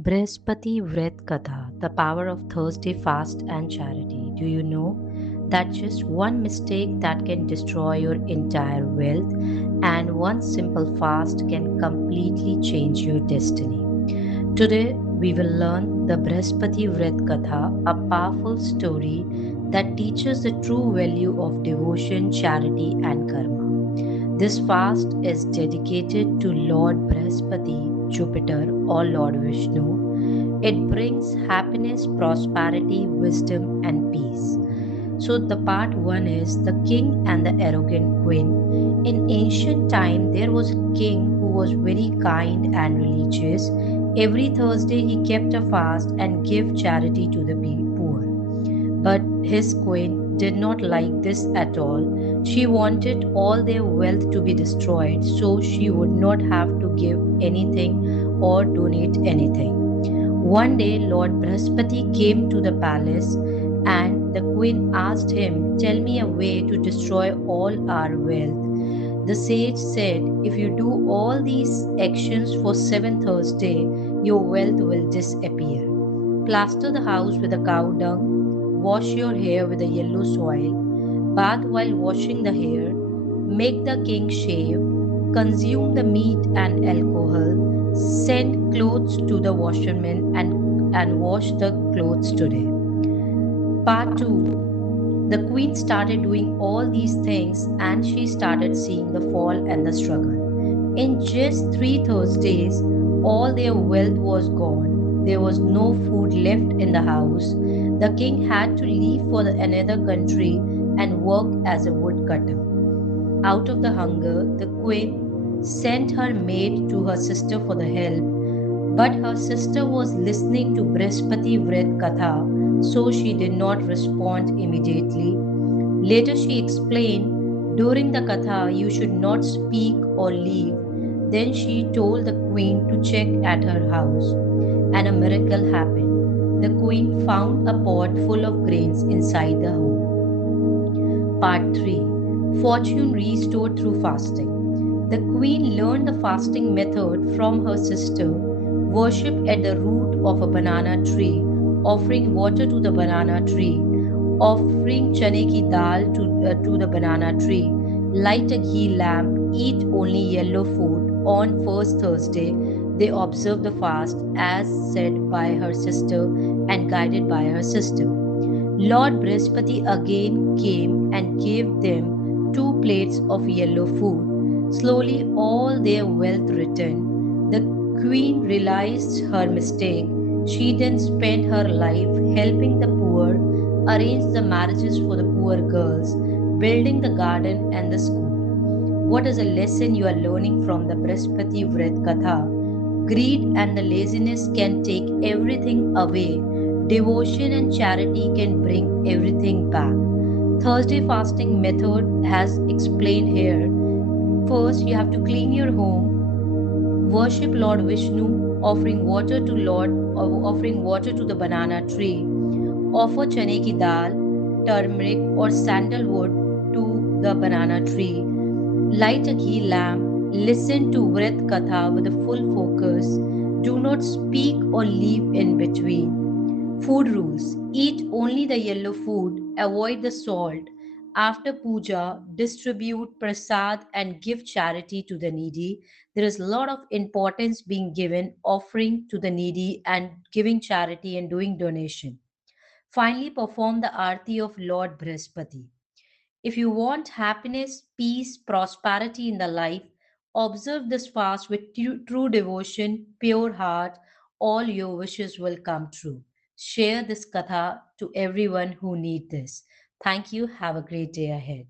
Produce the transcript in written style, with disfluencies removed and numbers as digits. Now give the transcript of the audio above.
Brihaspati Vrit Katha, the power of Thursday fast and charity. Do you know that just one mistake that can destroy your entire wealth and one simple fast can completely change your destiny? Today we will learn the Brihaspati Vrit Katha, a powerful story that teaches the true value of devotion, charity and karma. This fast is dedicated to Lord Brihaspati, Jupiter, or Lord Vishnu. It brings happiness, prosperity, wisdom, and peace. So, the part one is the king and the arrogant queen. In ancient time, there was a king who was very kind and religious. Every Thursday, he kept a fast and gave charity to the poor. But his queen did not like this at all. She wanted all their wealth to be destroyed so she would not have to give anything or donate anything. One day, Lord Brihaspati came to the palace and the queen asked him, "Tell me a way to destroy all our wealth." The sage said, "If you do all these actions for 7 Thursday, your wealth will disappear. Plaster the house with a cow dung, wash your hair with a yellow soil, bath while washing the hair, make the king shave, consume the meat and alcohol, send clothes to the washerman and wash the clothes today." Part 2. The queen started doing all these things and she started seeing the fall and the struggle. In just 3 Thursdays, all their wealth was gone. There was no food left in the house. The king had to leave for another country and work as a woodcutter. Out of the hunger, the queen sent her maid to her sister for the help, but her sister was listening to Brihaspati Vrit Katha, so she did not respond immediately. Later, she explained, "During the Katha, you should not speak or leave." Then she told the queen to check at her house, and a miracle happened. The queen found a pot full of grains inside the home. Part 3. Fortune restored through fasting. The queen learned the fasting method from her sister, worshipped at the root of a banana tree, offering water to the banana tree, offering chane ki dal to the banana tree, light a ghee lamp, eat only yellow food. On first Thursday, they observed the fast as said by her sister and guided by her sister. Lord Brihaspati again came and gave them 2 plates of yellow food. Slowly, all their wealth returned. The queen realized her mistake. She then spent her life helping the poor, arranged the marriages for the poor girls, building the garden and the school. What is a lesson you are learning from the Brihaspati Vrit Katha? Greed and the laziness can take everything away. Devotion and charity can bring everything back. Thursday fasting method has explained here. First, you have to clean your home, worship Lord Vishnu, offering water to the banana tree, offer chane ki dal, turmeric or sandalwood to the banana tree, light a ghee lamp, listen to Vrit Katha with a full focus, do not speak or leave in between. Food rules: eat only the yellow food, avoid the salt. After puja, distribute prasad and give charity to the needy. There is a lot of importance being given, offering to the needy and giving charity and doing donation. Finally, perform the arti of Lord Brihaspati. If you want happiness, peace, prosperity in the life, observe this fast with true devotion, pure heart. All your wishes will come true. Share this katha to everyone who needs this. Thank you. Have a great day ahead.